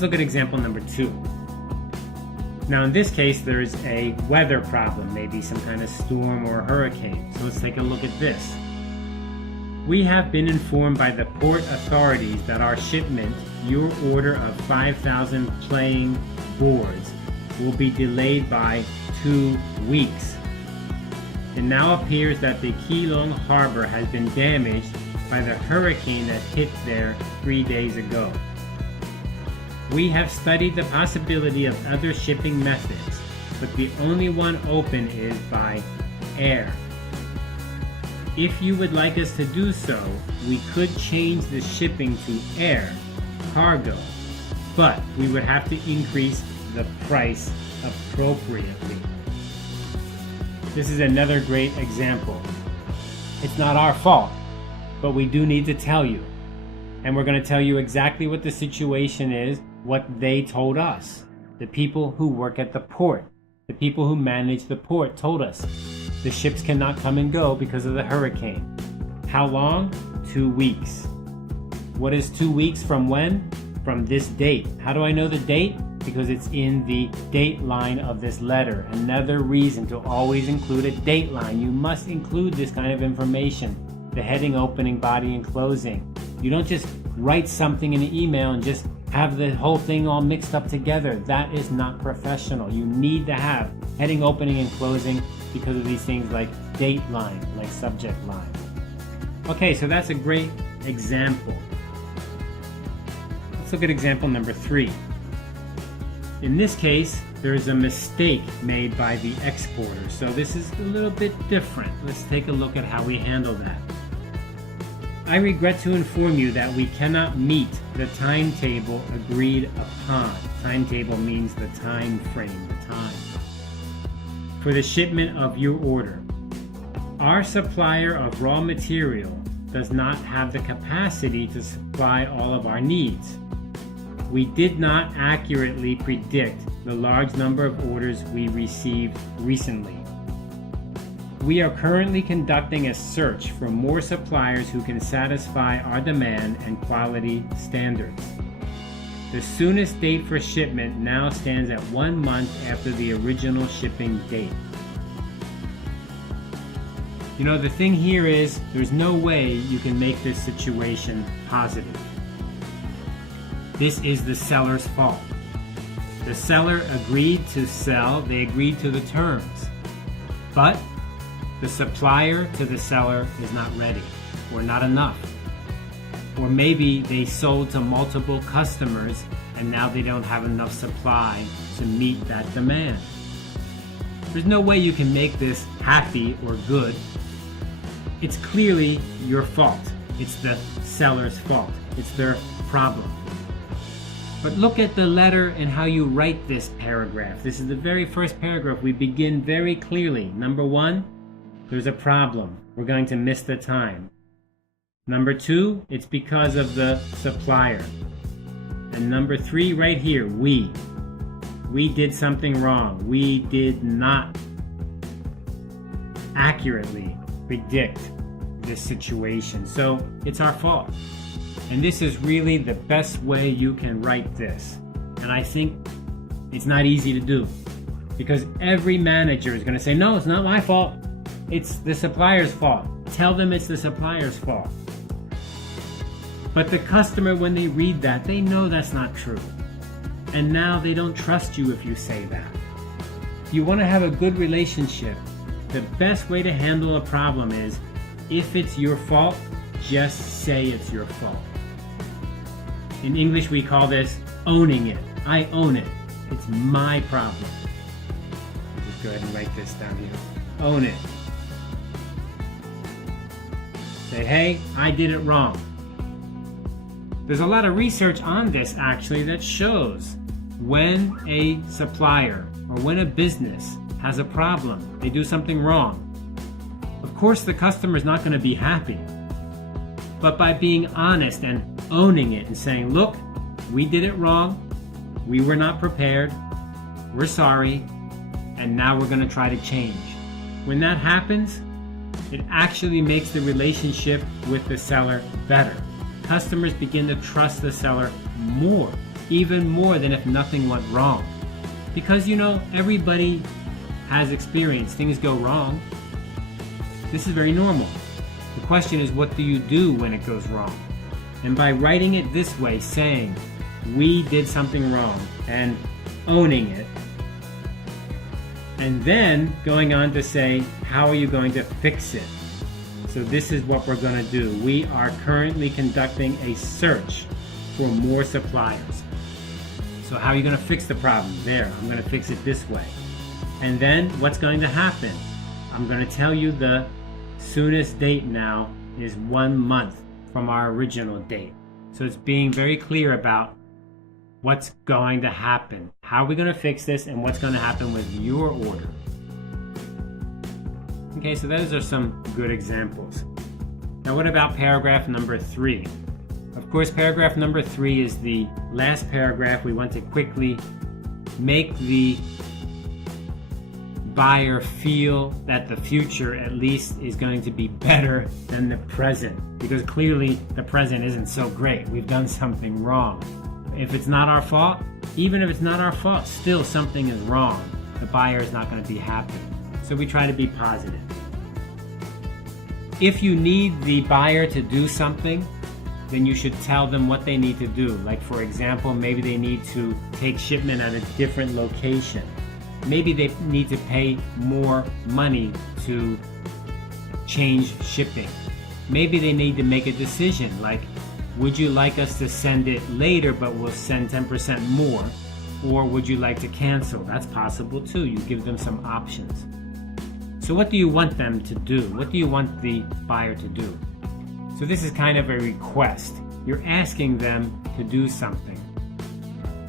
Let's look at example number 2. Now in this case, there's a weather problem, maybe some kind of storm or hurricane. So let's take a look at this. We have been informed by the port authorities that our shipment, your order of 5,000 playing boards, will be delayed by 2 weeks. It now appears that the Keelung harbor has been damaged by the hurricane that hit there 3 days ago. We have studied the possibility of other shipping methods, but the only one open is by air. If you would like us to do so, we could change the shipping to air, cargo, but we would have to increase the price appropriately. This is another great example. It's not our fault, but we do need to tell you. And we're going to tell you exactly what the situation is, what they told us. The people who work at the port, the people who manage the port told us the ships cannot come and go because of the hurricane. How long? 2 weeks. What is 2 weeks from when? From this date. How do I know the date? Because it's in the date line of this letter. Another reason to always include a date line. You must include this kind of information. The heading, opening, body, and closing. You don't just write something in an email and just have the whole thing all mixed up together. That is not professional. You need to have heading, opening, and closing because of these things like date line, like subject line. Okay, so that's a great example. Let's look at example number 3. In this case, there is a mistake made by the exporter. So this is a little bit different. Let's take a look at how we handle that. I regret to inform you that we cannot meet the timetable agreed upon. Timetable means the time frame, the time, for the shipment of your order. Our supplier of raw material does not have the capacity to supply all of our needs. We did not accurately predict the large number of orders we received recently. We are currently conducting a search for more suppliers who can satisfy our demand and quality standards. The soonest date for shipment now stands at 1 month after the original shipping date. You know, the thing here is there's no way you can make this situation positive. This is the seller's fault. The seller agreed to sell, they agreed to the terms, but the supplier to the seller is not ready, or not enough. Or maybe they sold to multiple customers and now they don't have enough supply to meet that demand. There's no way you can make this happy or good. It's clearly your fault. It's the seller's fault. It's their problem. But look at the letter and how you write this paragraph. This is the very first paragraph. We begin very clearly. Number 1, there's a problem. We're going to miss the time. Number 2, it's because of the supplier. And number 3, right here, we did something wrong. We did not accurately predict this situation. So it's our fault. And this is really the best way you can write this. And I think it's not easy to do, because every manager is going to say, no, it's not my fault. It's the supplier's fault. Tell them it's the supplier's fault. But the customer, when they read that, they know that's not true. And now they don't trust you if you say that. If you want to have a good relationship, the best way to handle a problem is, if it's your fault, just say it's your fault. In English, we call this owning it. I own it. It's my problem. Just go ahead and write this down here. Own it. Say, hey, I did it wrong. There's a lot of research on this, actually, that shows when a supplier or when a business has a problem, they do something wrong. Of course, the customer is not going to be happy. But by being honest and owning it and saying, look, we did it wrong, we were not prepared, we're sorry, and now we're going to try to change. When that happens, it actually makes the relationship with the seller better. Customers begin to trust the seller more even more than if nothing went wrong. Because, everybody has experience. Things go wrong. This is very normal. The question is, what do you do when it goes wrong? And by writing it this way, saying, we did something wrong, and owning it, and then going on to say, how are you going to fix it? So this is what we're going to do. We are currently conducting a search for more suppliers. So how are you going to fix the problem? There, I'm going to fix it this way. And then what's going to happen? I'm going to tell you the soonest date now is 1 month from our original date. So it's being very clear about what's going to happen. How are we going to fix this and what's going to happen with your order? Okay, so those are some good examples. Now what about paragraph number 3? Of course, paragraph number 3 is the last paragraph. We want to quickly make the buyer feel that the future at least is going to be better than the present, because clearly the present isn't so great. We've done something wrong. If it's not our fault, even if it's not our fault, still something is wrong. The buyer is not going to be happy. So we try to be positive. If you need the buyer to do something, then you should tell them what they need to do. Like, for example, maybe they need to take shipment at a different location. Maybe they need to pay more money to change shipping. Maybe they need to make a decision, like, would you like us to send it later but we'll send 10% more? Or would you like to cancel? That's possible too. You give them some options. So what do you want them to do? What do you want the buyer to do? So this is kind of a request. You're asking them to do something.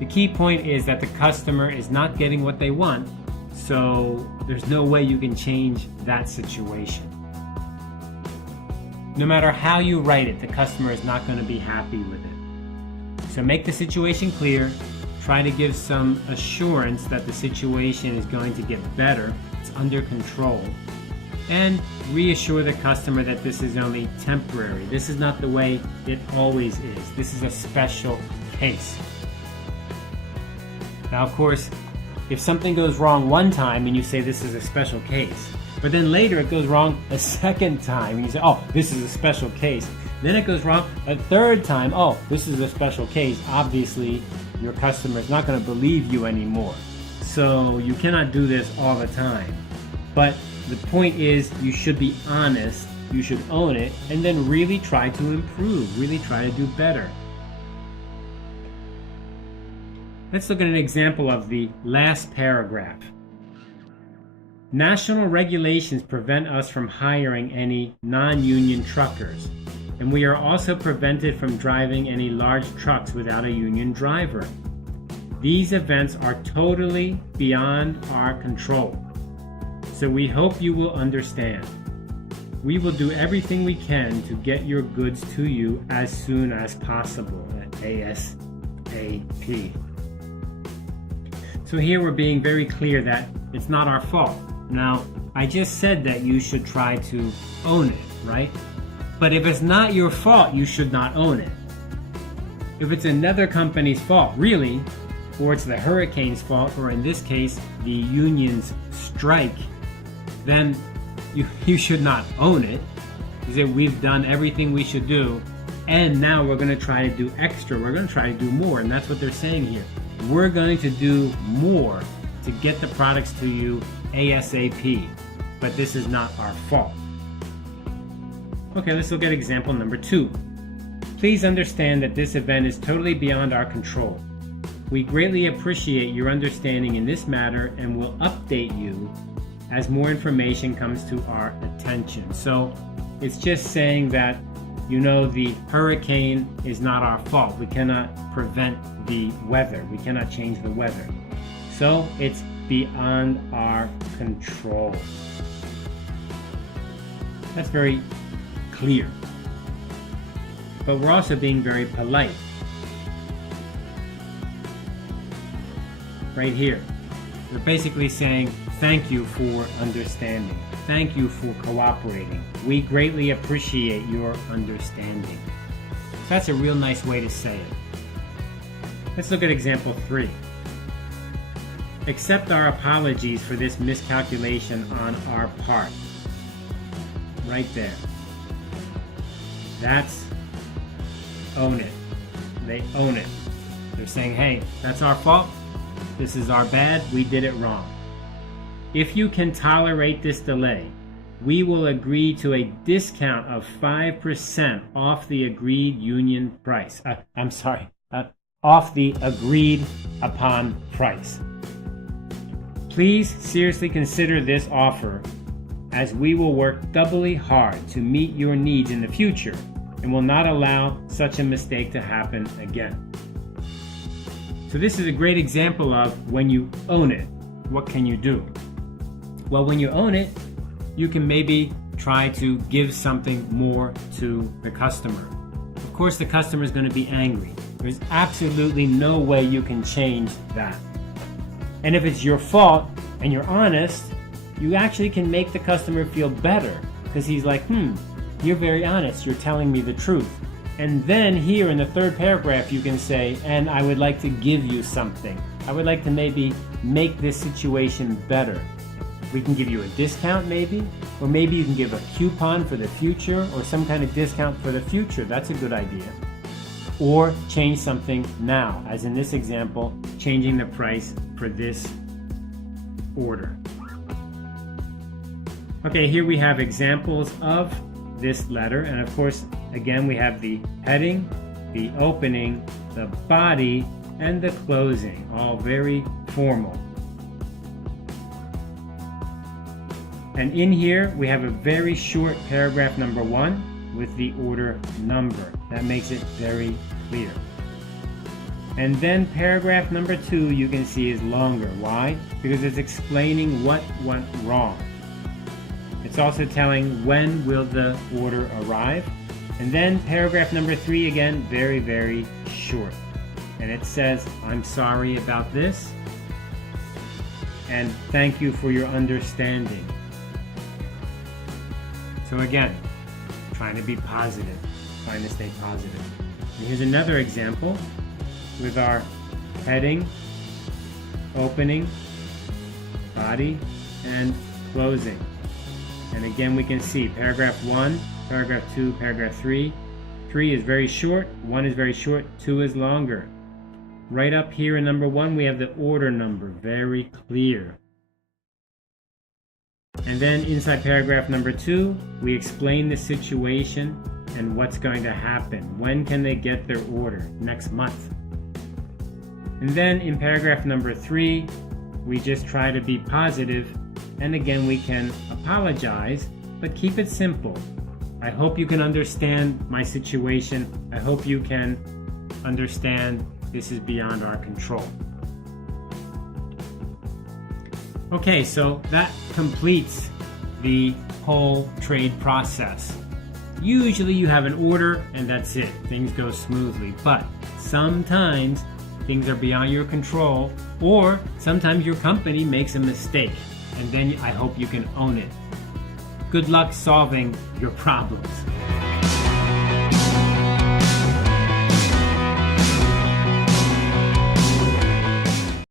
The key point is that the customer is not getting what they want, so there's no way you can change that situation. No matter how you write it, the customer is not going to be happy with it. So make the situation clear. Try to give some assurance that the situation is going to get better. It's under control. And reassure the customer that this is only temporary. This is not the way it always is. This is a special case. Now, of course, if something goes wrong one time and you say this is a special case, but then later it goes wrong a second time and you say, oh, this is a special case. Then it goes wrong a third time. Oh, this is a special case. Obviously, your customer is not going to believe you anymore. So you cannot do this all the time. But the point is, you should be honest, you should own it, and then really try to improve, really try to do better. Let's look at an example of the last paragraph. National regulations prevent us from hiring any non-union truckers, and we are also prevented from driving any large trucks without a union driver. These events are totally beyond our control, so we hope you will understand. We will do everything we can to get your goods to you as soon as possible, ASAP. So here we're being very clear that it's not our fault. Now, I just said that you should try to own it, right? But if it's not your fault, you should not own it. If it's another company's fault, really, or it's the hurricane's fault, or in this case, the union's strike, then you should not own it. You say, we've done everything we should do, and now we're going to try to do extra. We're going to try to do more, and that's what they're saying here. We're going to do more to get the products to you ASAP, but this is not our fault. Okay, let's look at example number 2. Please understand that this event is totally beyond our control. We greatly appreciate your understanding in this matter and will update you as more information comes to our attention. So it's just saying that, the hurricane is not our fault. We cannot prevent the weather. We cannot change the weather. So it's beyond our control. That's very clear. But we're also being very polite. Right here. We're basically saying, thank you for understanding. Thank you for cooperating. We greatly appreciate your understanding. So that's a real nice way to say it. Let's look at example 3. Accept our apologies for this miscalculation on our part. Right there. That's own it. They own it. They're saying, hey, that's our fault. This is our bad. We did it wrong. If you can tolerate this delay, we will agree to a discount of 5% off the agreed union price. Off the agreed upon price. Please seriously consider this offer, as we will work doubly hard to meet your needs in the future and will not allow such a mistake to happen again. So this is a great example of when you own it, what can you do? Well, when you own it, you can maybe try to give something more to the customer. Of course, the customer is going to be angry. There's absolutely no way you can change that. And if it's your fault and you're honest, you actually can make the customer feel better, because he's like, you're very honest, you're telling me the truth. And then here in the third paragraph you can say, and I would like to give you something. I would like to maybe make this situation better. We can give you a discount maybe, or maybe you can give a coupon for the future, or some kind of discount for the future. That's a good idea. Or change something now, as in this example, changing the price for this order. Okay, here we have examples of this letter, and of course, again, we have the heading, the opening, the body, and the closing, all very formal. And in here, we have a very short paragraph number 1 with the order number. That makes it very clear. And then paragraph number 2, you can see, is longer. Why? Because it's explaining what went wrong. It's also telling when will the order arrive. And then paragraph number 3, again, very, very short. And it says, I'm sorry about this, and thank you for your understanding. So again, trying to be positive, trying to stay positive. And here's another example with our heading, opening, body, and closing. And again, we can see paragraph 1, paragraph 2, paragraph 3. 3 is very short, 1 is very short, 2 is longer. Right up here in number 1, we have the order number, very clear. And then inside paragraph number 2, we explain the situation and what's going to happen. When can they get their order? Next month. And then in paragraph number 3, we just try to be positive, and again we can apologize, but keep it simple. I hope you can understand my situation. I hope you can understand this is beyond our control. Okay, so that completes the whole trade process. Usually you have an order and that's it. Things go smoothly. But sometimes things are beyond your control, or sometimes your company makes a mistake, and then I hope you can own it. Good luck solving your problems.